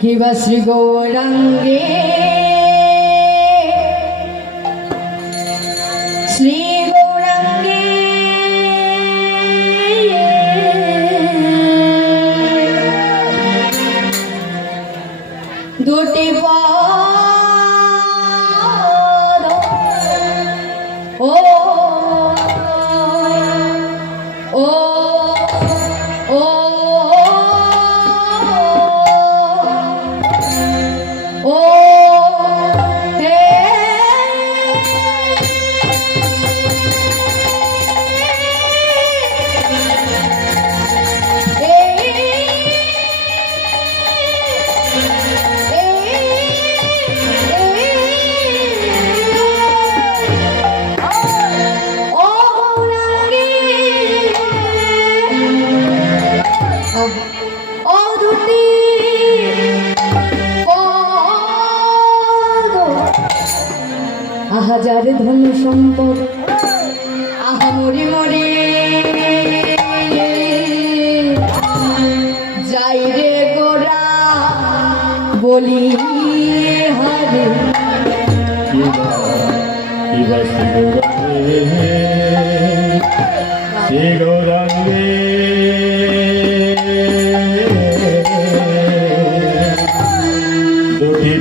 কিবা শ্রী গৌরাঙ্গে শ্রী গৌরাঙ্গে দুটি পদ ও ও ও ও হে ও দুটি হাজার ধন সম্পদ আহা মরে মরে যাই রে গোরা বলি হারে শ্রী গৌরাঙ্গে দুটি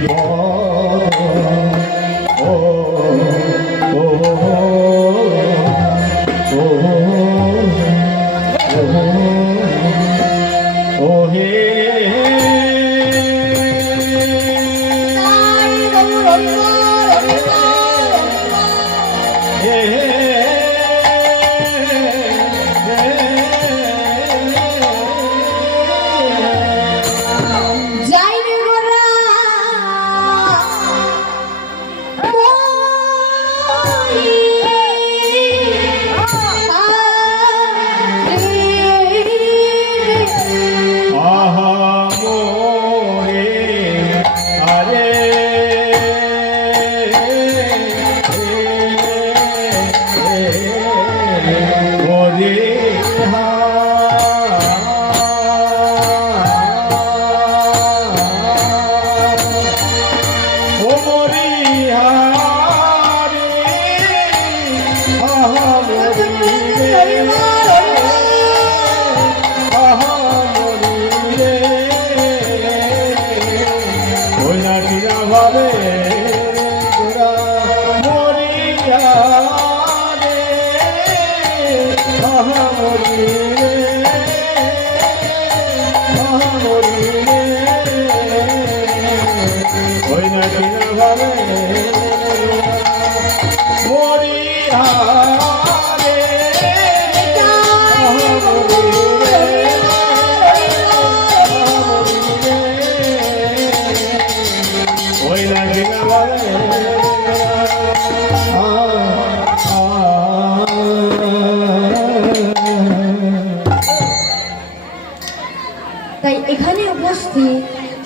তাই এখানে উপস্থিত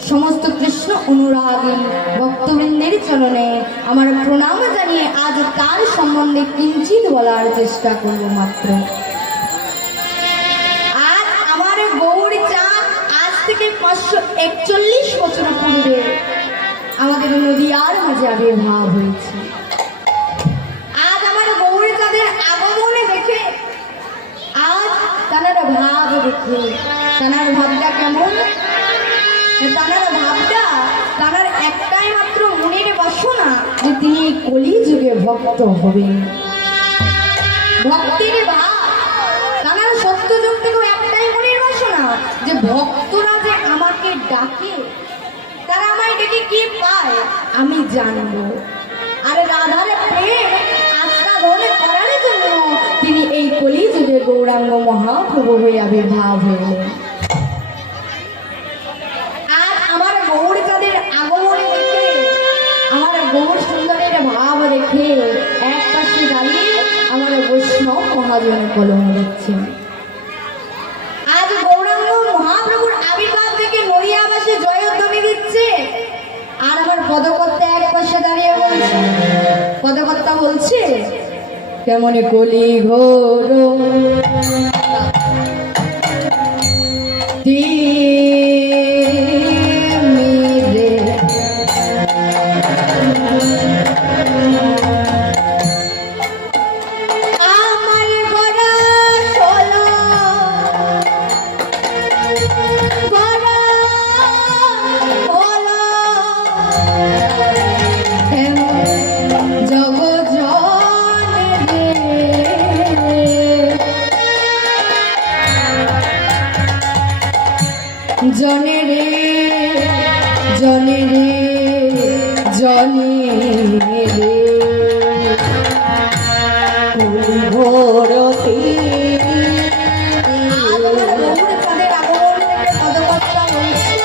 সমস্ত কৃষ্ণ অনুরাগী ভক্তবৃন্দের চরণে আমার প্রণাম জানিয়ে আজ তার সম্বন্ধে কিঞ্চিত বলার চেষ্টা করব মাত্র। আজ আমার গৌরী চাঁদ আজ থেকে 541 বছর পূর্বে আমাদের নদীয়ার মাঝে আবির্ভাব হয়েছে। আজ আমার গৌরী চাঁদের আগমনে দেখে আজ তানার ভাব দেখে তানার ভাবটা কেমন, তানার ভাবটা তানার একটাই মাত্র মনের বাসনা যে তিনি কলি যুগে ভক্ত হবেন। ভক্তির ভাব তানার সত্য যুগ থেকেও একটাই মনের বাসনা যে ভক্তরা যে আমাকে ডাকে, তারা আমায় ডেকে কি পায় আমি জানবো। আর রাধার প্রেম আস্বাদন করার জন্য তিনি এই কলি যুগে গৌরাঙ্গ মহাপ্রভু হয়ে আবির্ভাব হইলেন। আজ আমার গৌর চাঁদের আগমনে দেখে, আমার গৌর সুন্দরের ভাব দেখে এক পাশে দাঁড়িয়ে আমার বৈষ্ণব মহাজন কলম দিচ্ছেন। আজ গৌরাঙ্গ মহাপ্রভুর আবির্ভাব থেকে নড়িয়াবাসী জয়ধ্বনি দিচ্ছে, আর আমার পদকর্তা এক পাশে দাঁড়িয়ে বলছে, পদকর্তা বলছে কেমন কলি ঘোর জনে রে জনে রে জনে রে ঘোরতি তাদের আগমন থেকে পদকর্তা বলছে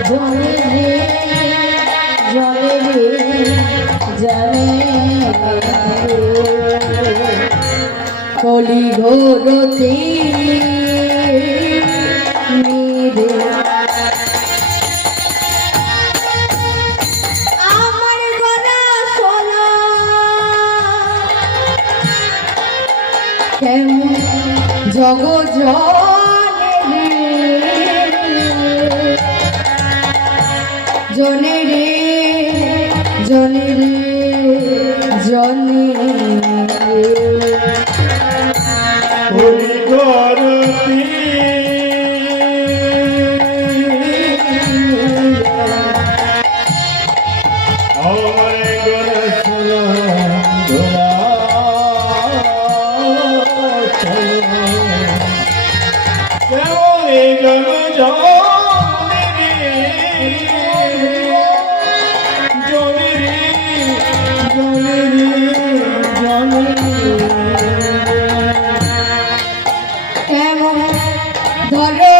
জলে রে জলে রে জলে কলি ঘোরতে নিরে আমার গলা শোনা কেমন জগৎ জনে রে জনে রে জনে রে করতি আমার গলা শোনা ঘোড়া চলো কেমন জন কেমন ধরো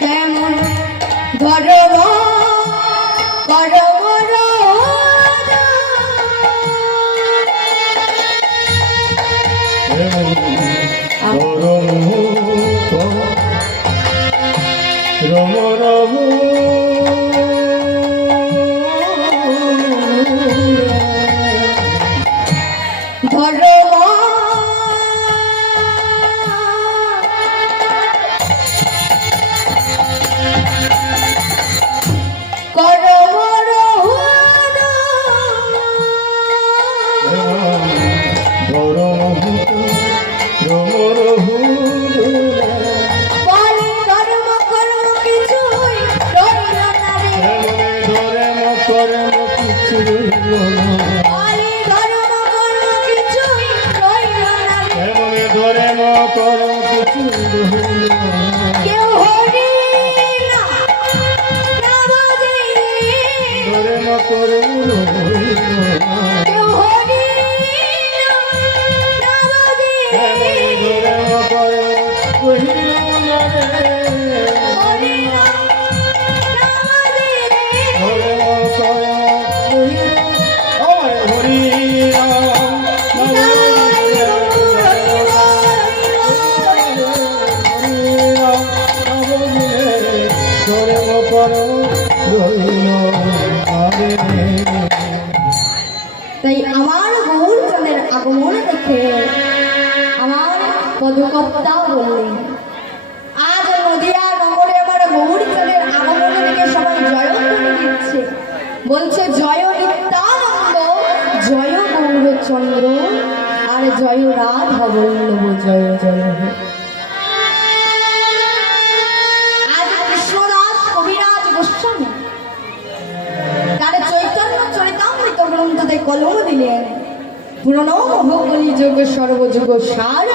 কেমন ধরো করো রম রম ধরো করো বলে ধর্ম কর্ম কিছুই রইল না রে বলে ধর্ম কর্ম কিছুই রইল না রে কেউ হরি না নাম রে কেউ হরি না নাম রে হরি না নাম রে তাই আমার গৌরচন্দ্রের আগমন দেখে আমার পদকর্তাও বললেন আজ নদিয়া নগরে আমার গৌরচন্দ্রের আগমন দেখে সবাই জয়ধ্বনি দিচ্ছে বলছে জয় নিত্যানন্দ জয় গৌরচন্দ্র আর জয় রাধা বল্লভ জয় জয় হে। আজ কৃষ্ণদাস কবিরাজ গোস্বামী তার চৈতন্য চরিতামৃত গ্রন্থতে কলম দিলেন প্রণব ভগবলী যোগ সর্বযুগ সার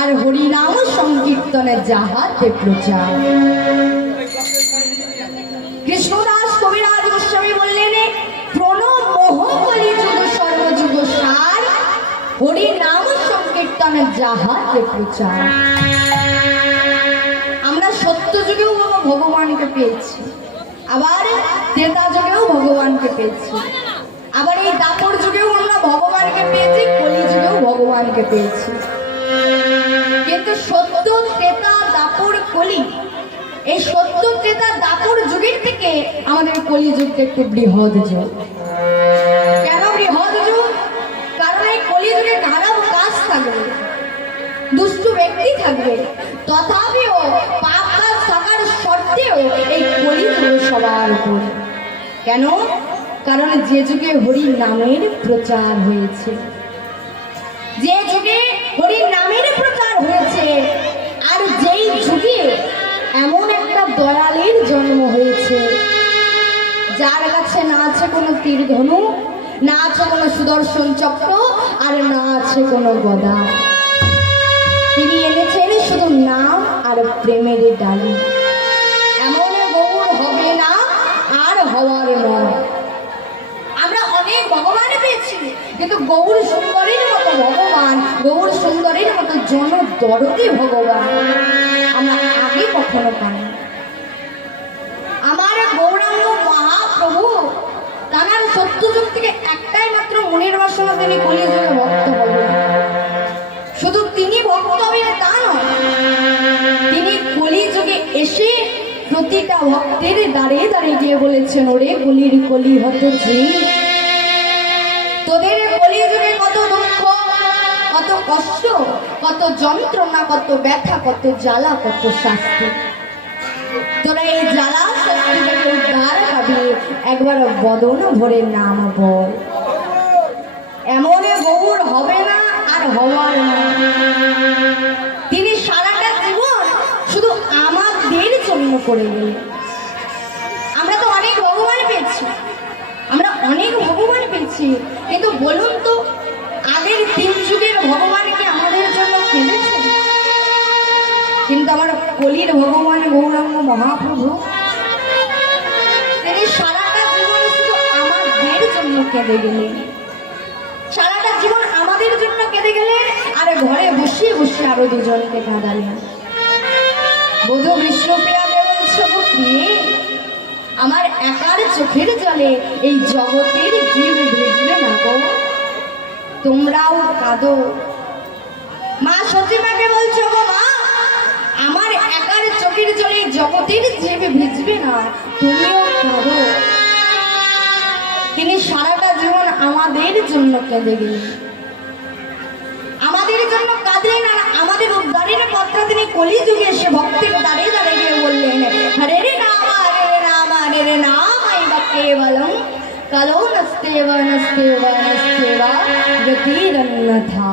আর হরিনাম সংকীর্তনে যাহাতে প্রচার। কৃষ্ণদাস কবিরাজ গোস্বামী বললেন প্রণব ভগবলী যোগ সর্বযুগ সার হরিনাম সংকীর্তনে যাহাতে প্রচার। আমরা সত্য যুগেও ভগবানকে পেয়েছি, আবার ত্রেতা যুগেও ভগবানকে পেয়েছি, আবার এই দাপর যুগেও আমরা ভগবানকে পেয়েছি, কলি যুগেও ভগবানকে পেয়েছি। কিন্তু সত্য ত্রেতা দাপর কলি, এই সত্য ত্রেতা দাপর যুগের থেকে আমাদের কলি যুগটা একটু বৃহৎ যুগ। কেন বৃহৎ যুগ? কারণ এই কলি যুগে খারাপ কাজ থাকবে, দুষ্ট ব্যক্তি থাকবে, তথাপিও পাপ কাজ থাকার সত্ত্বেও এই কলি যুগ সবার উপর। কেন? কারণ যে যুগে হরির নামের প্রচার হয়েছে, যে যুগে হরির নামের প্রচার হয়েছে, আর যেই যুগে এমন একটা দয়ালের জন্ম হয়েছে যার কাছে না আছে কোনো তীর ধনুক, না আছে কোনো সুদর্শন চক্র, আর না আছে কোনো গদা। তিনি এনেছেন শুধু নাম আর প্রেমের ডালি। এমন গৌর হবে না আর হওয়ার নয়। আমরা অনেক ভগবান পেয়েছি, কিন্তু গৌর সুন্দরীর মতো ভগবান, গৌর সুন্দরীর মতো জনদরদী ভগবান আমরা আগে কখনো পাই। আমার গৌরাঙ্গ মহাপ্রভু তার সত্যযুগ থেকে একটাই মাত্র মনের বাসনা, তিনি কলিযুগে ভক্ত হবেন। শুধু তিনি ভক্ত হবেন তা নয়, তিনি কলিযুগে এসে প্রতিটা ভক্তের দাঁড়িয়ে দাঁড়িয়ে গিয়ে বলেছেন, ওরে কলির কলি হত যে, তোদের কলিযুগে কত দুঃখ, কত কষ্ট, কত যন্ত্রণা, কত ব্যথা, কত জ্বালা, কত শাস্তি। তোরা এই জ্বালা শাস্তি থেকে উদ্ধার পাবি একবার বদন ভরে নাম বল। এমন গৌর হবে না আর হওয়ার না। তিনি সারাটা জীবন শুধু আমাদের জন্য করে গেলেন। আমরা তো অনেক ভগবান পেয়েছি, আমরা অনেক ভগবান পেয়েছি, কিন্তু বলুন তো আগের 3 যুগের ভগবান কি আমাদের জন্য কেঁদেছে? কিন্তু আমার কলির ভগবান গৌরাঙ্গ মহাপ্রভু তিনি সারাটা জীবন শুধু আমাদের জন্য কেঁদে গেলেন, সারাটা জীবন আমাদের জন্য কেঁদে গেলেন, আর ঘরে বসে বসে আরো দুজনকে কাঁদালেন। বোধ বিষ্ণুপ্রিয়া বলছ প্রিয়ে, আমার একার চোখের জলে এই জগতের জীব ভিজবে না গো, তোমরাও কাঁদো। মা সতীমাকে বলছো, গো মা, আমার একার চোখের জলে জগতের জীব ভিজবে না, তুমিও কাঁদো। তিনি সারাটা জীবন আমাদের জন্য কেঁদে গেলেন, আমাদের জন্য কাঁদলেন, আর আমাদের উদ্ধারের পত্র তিনি কলিযুগে এসে ভক্তের দাঁড়িয়ে দাঁড়িয়ে গিয়ে বললেন, হরে রে নাম, হরে রে নাম, হরে রে নাম কেবলম কালো নস্তেবা নস্তেবা নস্তেবা গতিরন্যথা।